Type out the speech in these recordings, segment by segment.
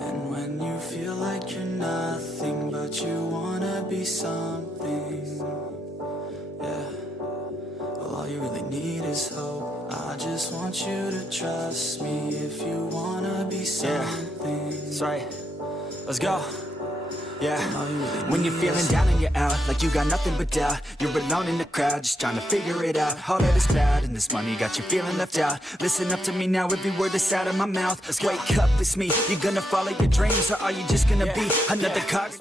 And when you feel like you're nothing, but you wanna be something, yeah, well, all you really need is hope. I just want you to trust me if you wanna be something. That's right. Let's go. Yeah, when you're feeling down and you're out, like you got nothing but doubt, you're alone in the crowd, just trying to figure it out. All that is cloud and this money got you feeling left out. Listen up to me now, every word that's out of my mouth. Wake up, it's me. You gonna follow your dreams, or are you just gonna be another cog?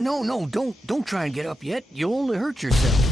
No, don't try and get up yet. You'll only hurt yourself.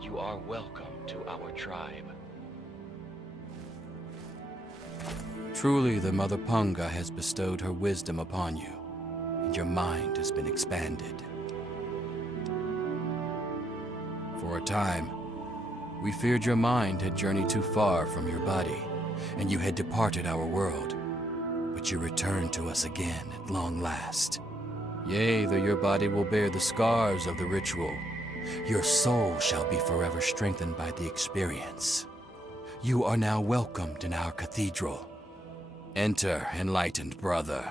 You are welcome to our tribe. Truly, the Mother Punga has bestowed her wisdom upon you, and your mind has been expanded. For a time, we feared your mind had journeyed too far from your body, and you had departed our world. But you returned to us again at long last. Yea, though your body will bear the scars of the ritual, your soul shall be forever strengthened by the experience. You are now welcomed in our cathedral. Enter, enlightened brother.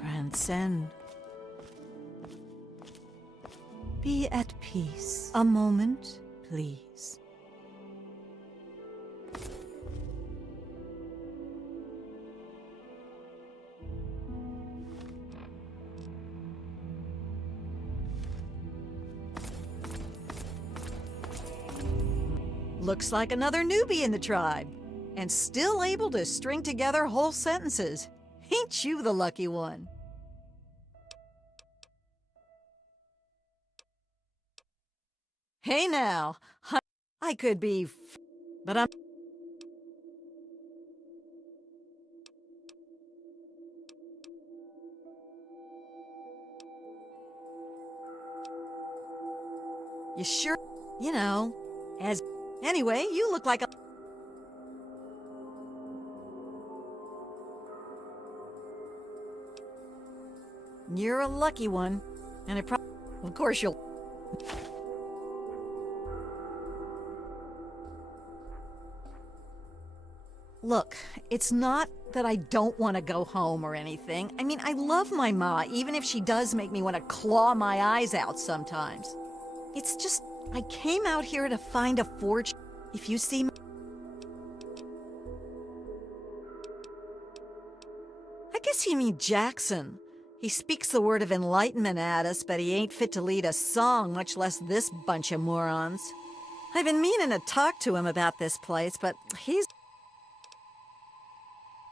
Transcend. Be at peace. A moment, please. Looks like another newbie in the tribe, and still able to string together whole sentences. Ain't you the lucky one? Hey now, I could be but I'm... You sure? You know, as... Anyway, you look like a... You're a lucky one, and of course you'll... Look, it's not that I don't want to go home or anything. I mean, I love my ma, even if she does make me want to claw my eyes out sometimes. It's just, I came out here to find a fortune. If you see me... I guess you mean Jackson. He speaks the word of enlightenment at us, but he ain't fit to lead a song, much less this bunch of morons. I've been meaning to talk to him about this place, but he's...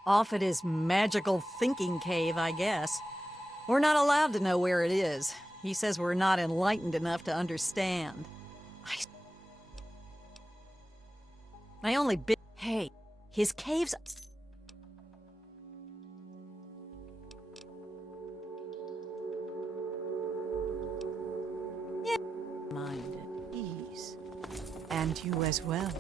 off at his magical thinking cave, I guess. We're not allowed to know where it is. He says we're not enlightened enough to understand. I only been... Hey, his cave's... And you as well.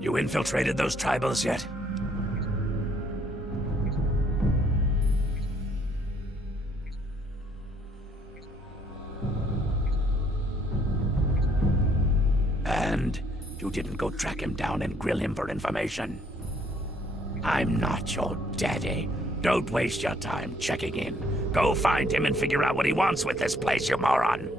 You infiltrated those tribals yet? And you didn't go track him down and grill him for information? I'm not your daddy. Don't waste your time checking in. Go find him and figure out what he wants with this place, you moron.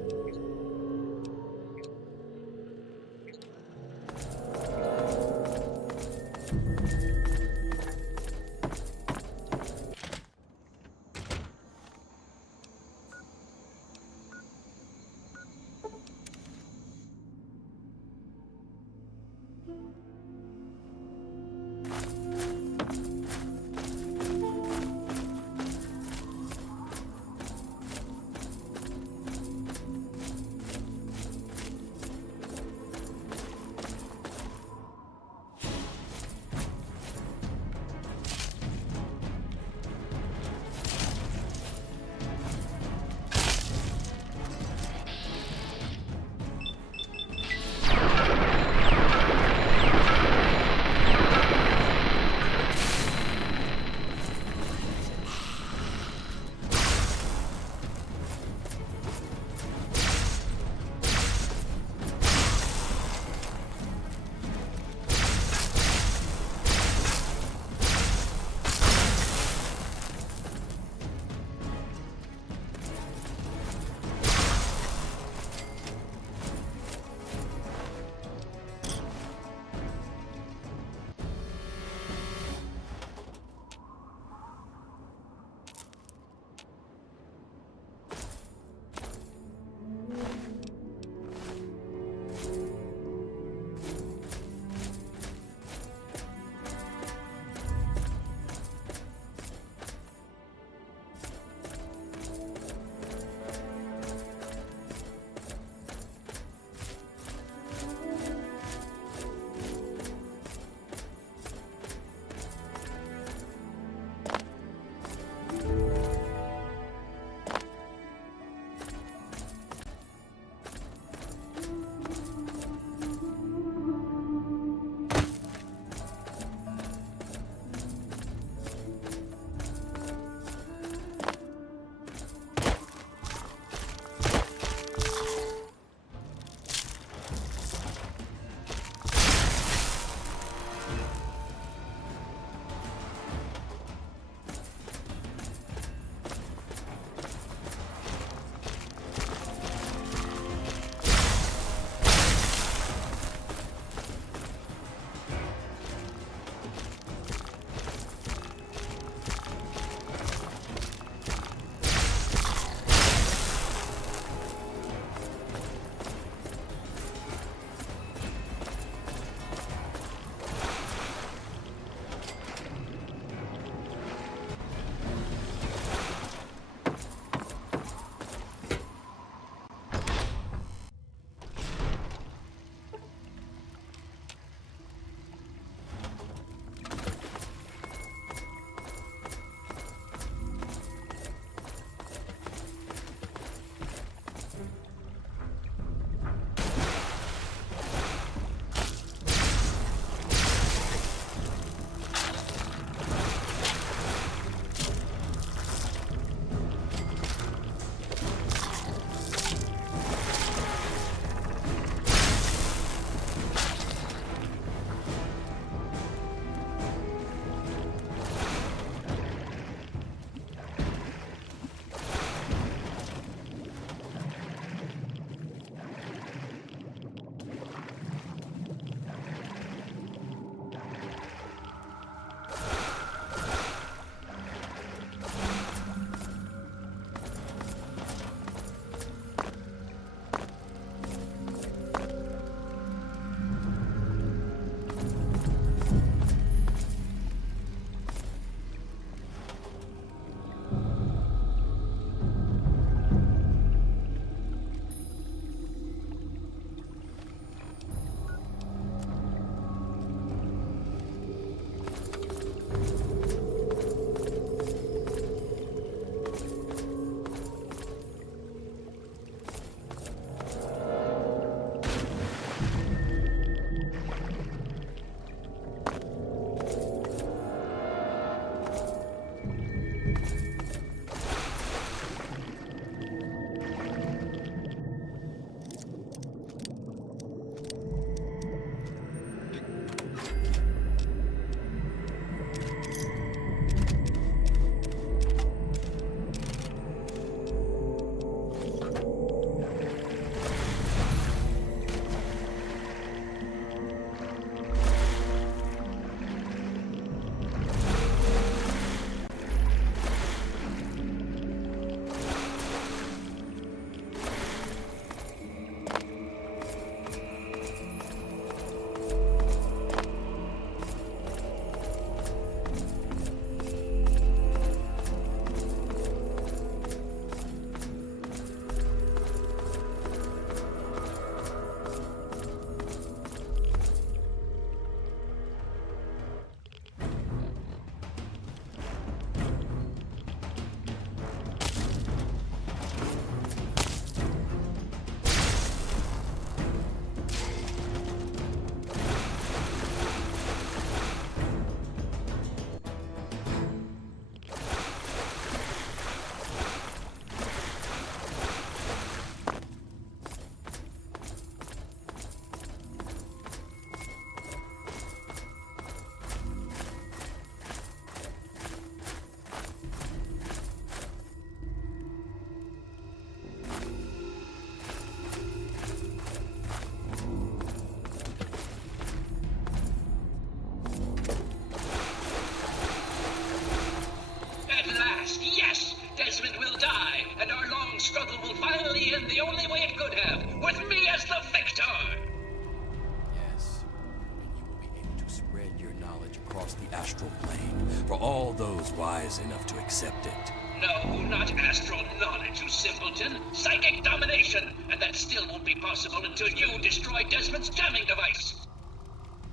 astral plane for all those wise enough to accept it. No, not astral knowledge, you simpleton. Psychic domination! And that still won't be possible until you destroy Desmond's jamming device!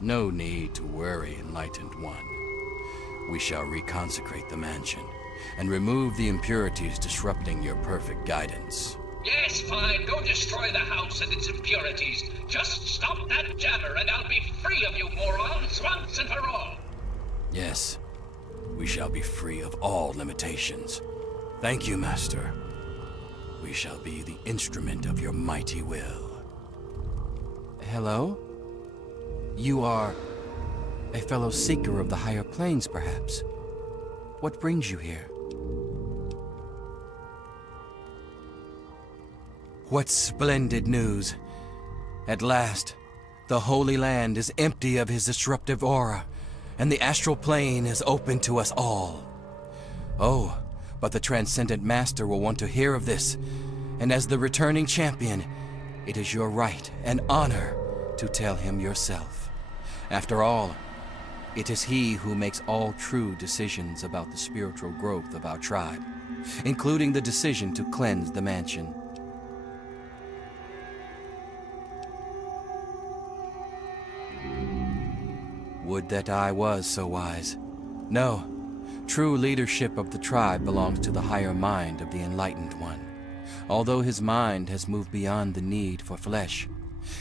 No need to worry, Enlightened One. We shall reconsecrate the mansion and remove the impurities disrupting your perfect guidance. Yes, fine. Go destroy the house and its impurities. Just stop that jammer and I'll be free of you morons once and for all. Yes, we shall be free of all limitations. Thank you, Master. We shall be the instrument of your mighty will. Hello? You are a fellow seeker of the higher planes, perhaps? What brings you here? What splendid news! At last, the Holy Land is empty of his disruptive aura, and the astral plane is open to us all. Oh, but the Transcendent Master will want to hear of this, and as the returning champion, it is your right and honor to tell him yourself. After all, it is he who makes all true decisions about the spiritual growth of our tribe, including the decision to cleanse the mansion. Would that I was so wise. No, true leadership of the tribe belongs to the higher mind of the Enlightened One. Although his mind has moved beyond the need for flesh,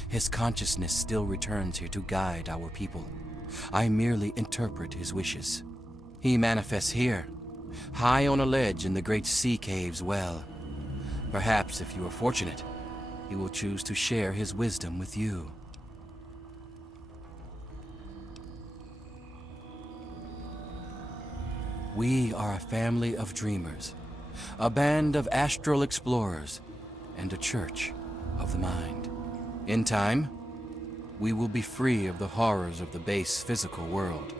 his consciousness still returns here to guide our people. I merely interpret his wishes. He manifests here, high on a ledge in the great sea cave's well. Perhaps, if you are fortunate, he will choose to share his wisdom with you. We are a family of dreamers, a band of astral explorers, and a church of the mind. In time, we will be free of the horrors of the base physical world.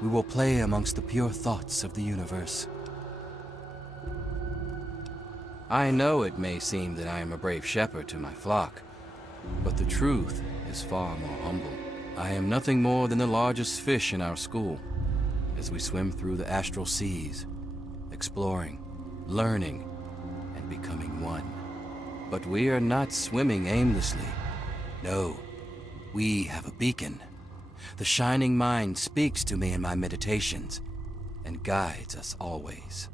We will play amongst the pure thoughts of the universe. I know it may seem that I am a brave shepherd to my flock, but the truth is far more humble. I am nothing more than the largest fish in our school, as we swim through the astral seas, exploring, learning, and becoming one. But we are not swimming aimlessly. No, we have a beacon. The shining mind speaks to me in my meditations and guides us always.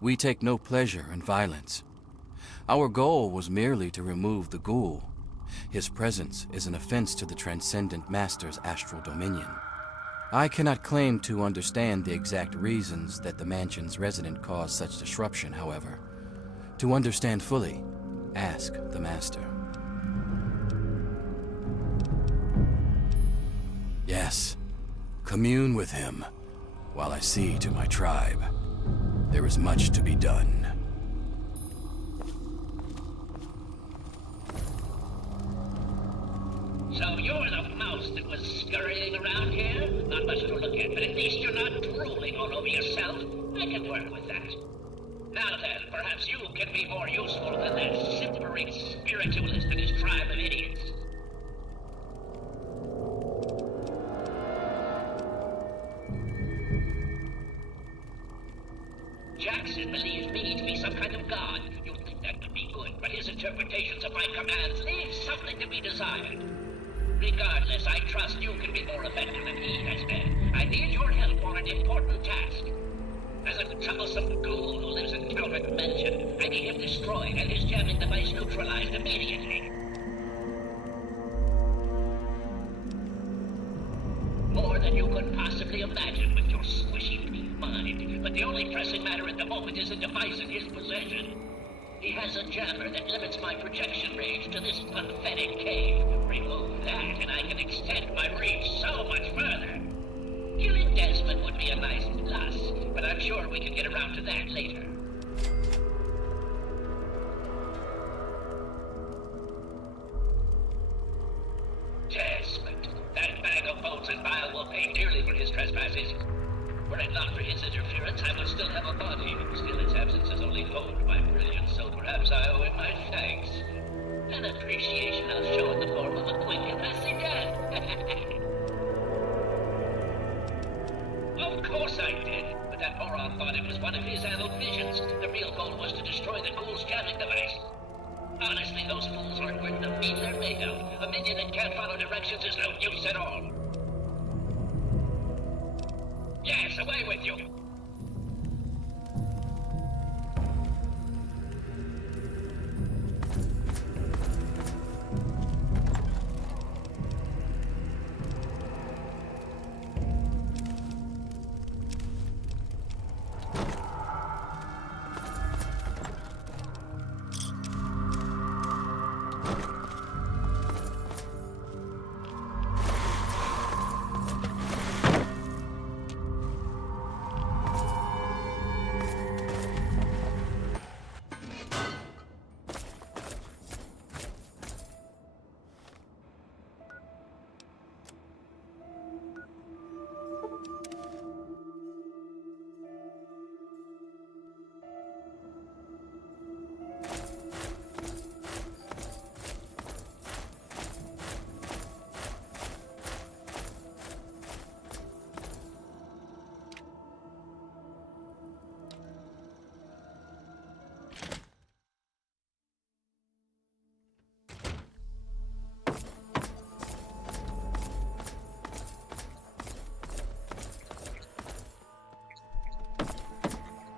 We take no pleasure in violence. Our goal was merely to remove the ghoul. His presence is an offense to the Transcendent Master's astral dominion. I cannot claim to understand the exact reasons that the mansion's resident caused such disruption, however. To understand fully, ask the Master. Yes, commune with him, while I see to my tribe. There is much to be done. So you're the mouse that was scurrying around here? Not much to look at, but at least you're not drooling all over yourself. I can work with that. Now then, perhaps you can be more useful than that simpering spiritualist and his tribe of idiots. Jackson believes me to be some kind of god. You'd think that would be good, but his interpretations of my commands leave something to be desired. Regardless, I trust you can be more effective than he has been. I need your help on an important task. As a troublesome ghoul who lives in Calvert Mansion, I need him destroyed and his jamming device neutralized immediately. More than you could possibly imagine with your squishy pea mind. But the only pressing matter at the moment is a device in his possession. He has a jammer that limits my projection range to this pathetic cave. Remove that, and I can extend my reach so much further. Killing Desmond would be a nice plus, but I'm sure we can get around to that later. Desmond. That bag of bones and bile will pay dearly for his trespasses. Were it not for his interference, I would still have a body. Still, its absence has only honed my brilliance, so perhaps I owe him my thanks. An appreciation I'll show in the form of a quick and messy death. I did, but that moron thought it was one of his adult visions. The real goal was to destroy the ghoul's jamming device. Honestly, those fools aren't worth the meat they're made of. A minion that can't follow directions is no use at all. Yes, away with you!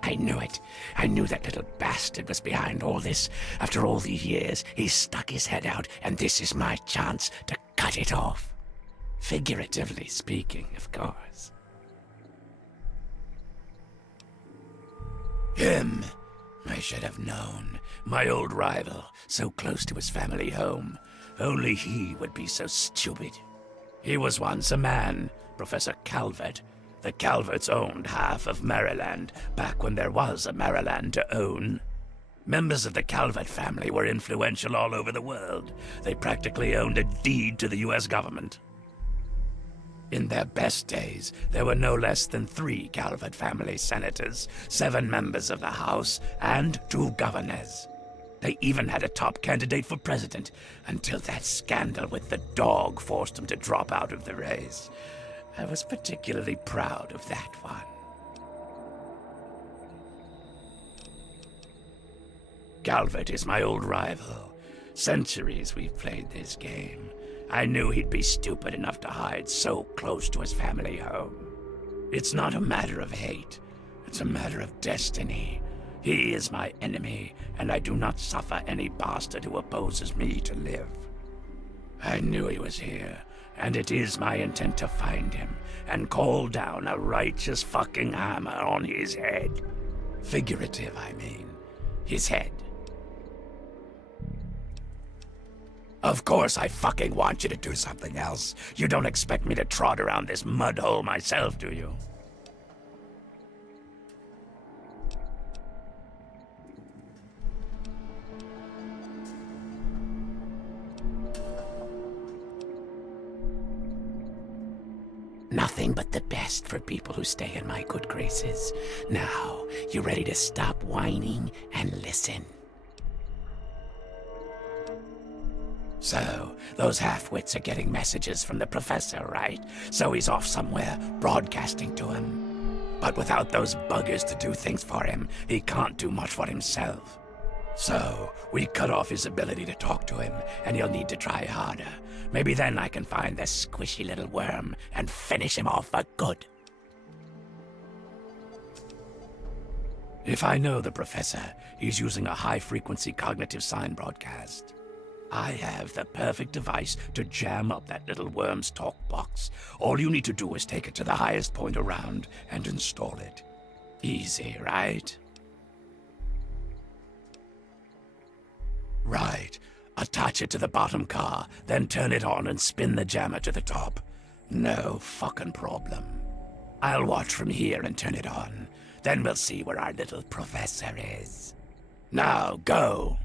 I knew it. I knew that little bastard was behind all this. After all these years, he's stuck his head out, and this is my chance to cut it off. Figuratively speaking, of course. Him. I should have known. My old rival, so close to his family home. Only he would be so stupid. He was once a man, Professor Calvert. The Calverts owned half of Maryland, back when there was a Maryland to own. Members of the Calvert family were influential all over the world. They practically owned a deed to the US government. In their best days, there were no less than 3 Calvert family senators, 7 members of the House, and 2 governors. They even had a top candidate for president, until that scandal with the dog forced him to drop out of the race. I was particularly proud of that one. Calvert is my old rival. Centuries we've played this game. I knew he'd be stupid enough to hide so close to his family home. It's not a matter of hate. It's a matter of destiny. He is my enemy, and I do not suffer any bastard who opposes me to live. I knew he was here, and it is my intent to find him and call down a righteous fucking hammer on his head. Figurative, I mean. His head. Of course I fucking want you to do something else. You don't expect me to trot around this mud hole myself, do you? Nothing but the best for people who stay in my good graces. Now, you ready to stop whining and listen? So, those half-wits are getting messages from the professor, right? So he's off somewhere, broadcasting to him. But without those buggers to do things for him, he can't do much for himself. So, we cut off his ability to talk to him, and he'll need to try harder. Maybe then I can find this squishy little worm and finish him off for good. If I know the professor, he's using a high-frequency cognitive sign broadcast. I have the perfect device to jam up that little worm's talk box. All you need to do is take it to the highest point around and install it. Easy, right? Right. Attach it to the bottom car, then turn it on and spin the jammer to the top. No fucking problem. I'll watch from here and turn it on. Then we'll see where our little professor is. Now, go!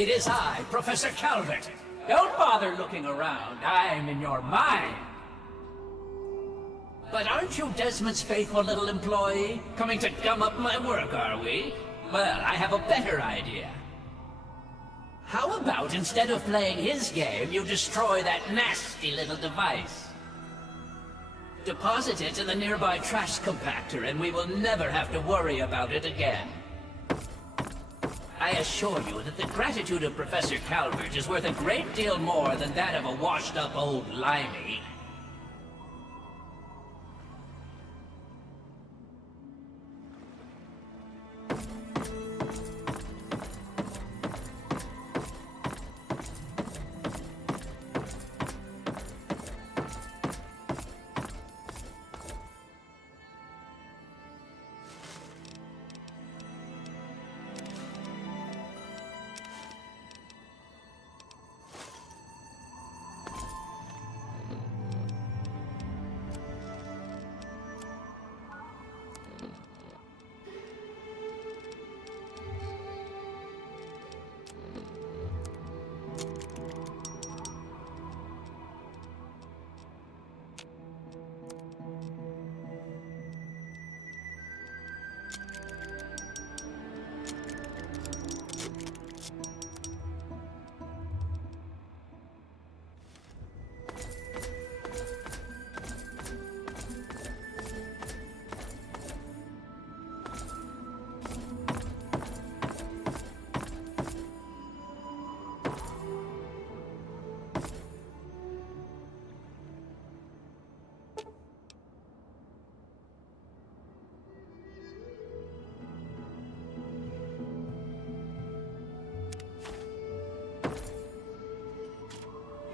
it is I, Professor Calvert. Don't bother looking around. I'm in your mind. But aren't you Desmond's faithful little employee? Coming to gum up my work, are we? Well, I have a better idea. How about instead of playing his game, you destroy that nasty little device? Deposit it in the nearby trash compactor and we will never have to worry about it again. I assure you that the gratitude of Professor Calvert is worth a great deal more than that of a washed-up old limey.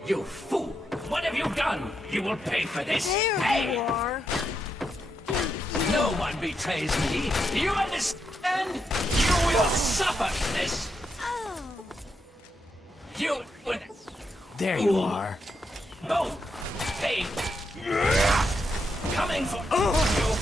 You fool! What have you done? You will pay for this! There you are. No one betrays me! Do you understand? You will suffer this! You would... There you are. Both! They... Coming for you!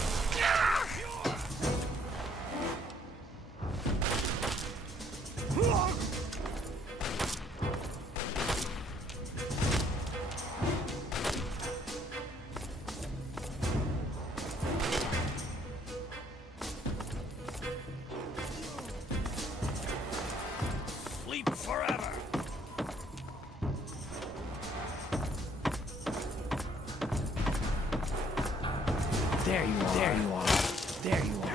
Sleep forever. There you are. There you are. There you are.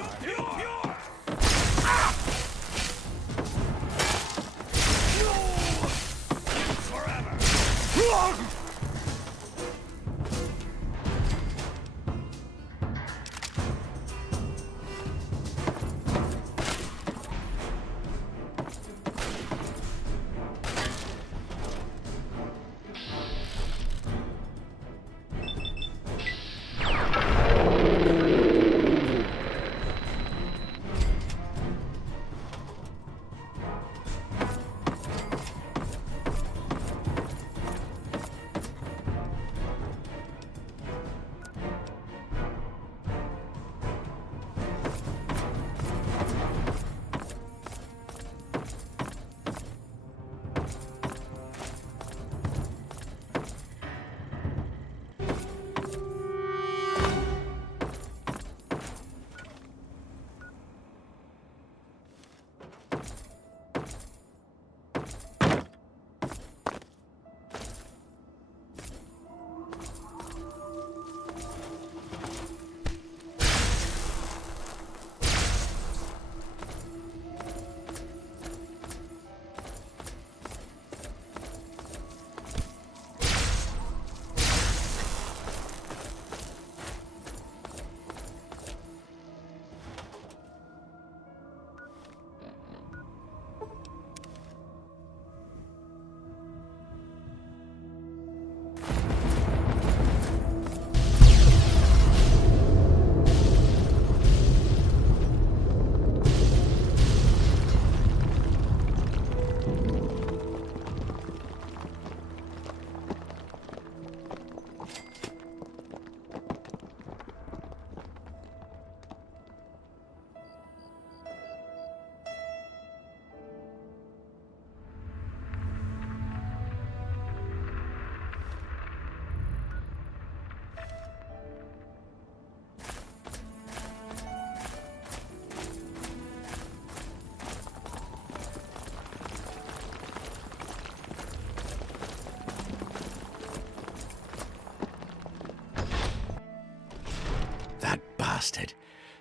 That bastard.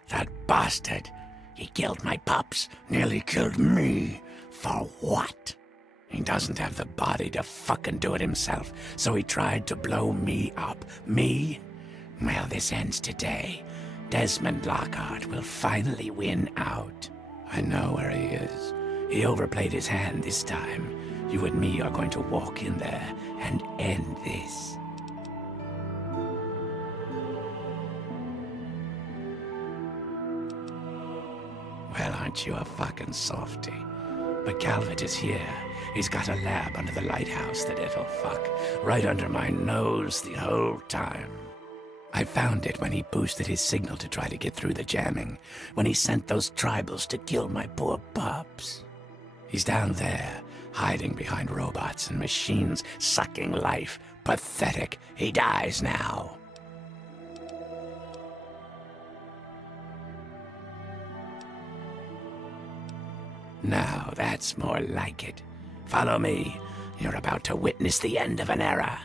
That bastard. He killed my pups. Nearly killed me. For what? He doesn't have the body to fucking do it himself, so he tried to blow me up. Me? Well, this ends today. Desmond Lockhart will finally win out. I know where he is. He overplayed his hand this time. You and me are going to walk in there and end this. Well, aren't you a fucking softy? But Calvert is here. He's got a lab under the lighthouse that it'll fuck. Right under my nose the whole time. I found it when he boosted his signal to try to get through the jamming. When he sent those tribals to kill my poor pups. He's down there, hiding behind robots and machines, sucking life. Pathetic. He dies now. Now that's more like it. Follow me. You're about to witness the end of an era.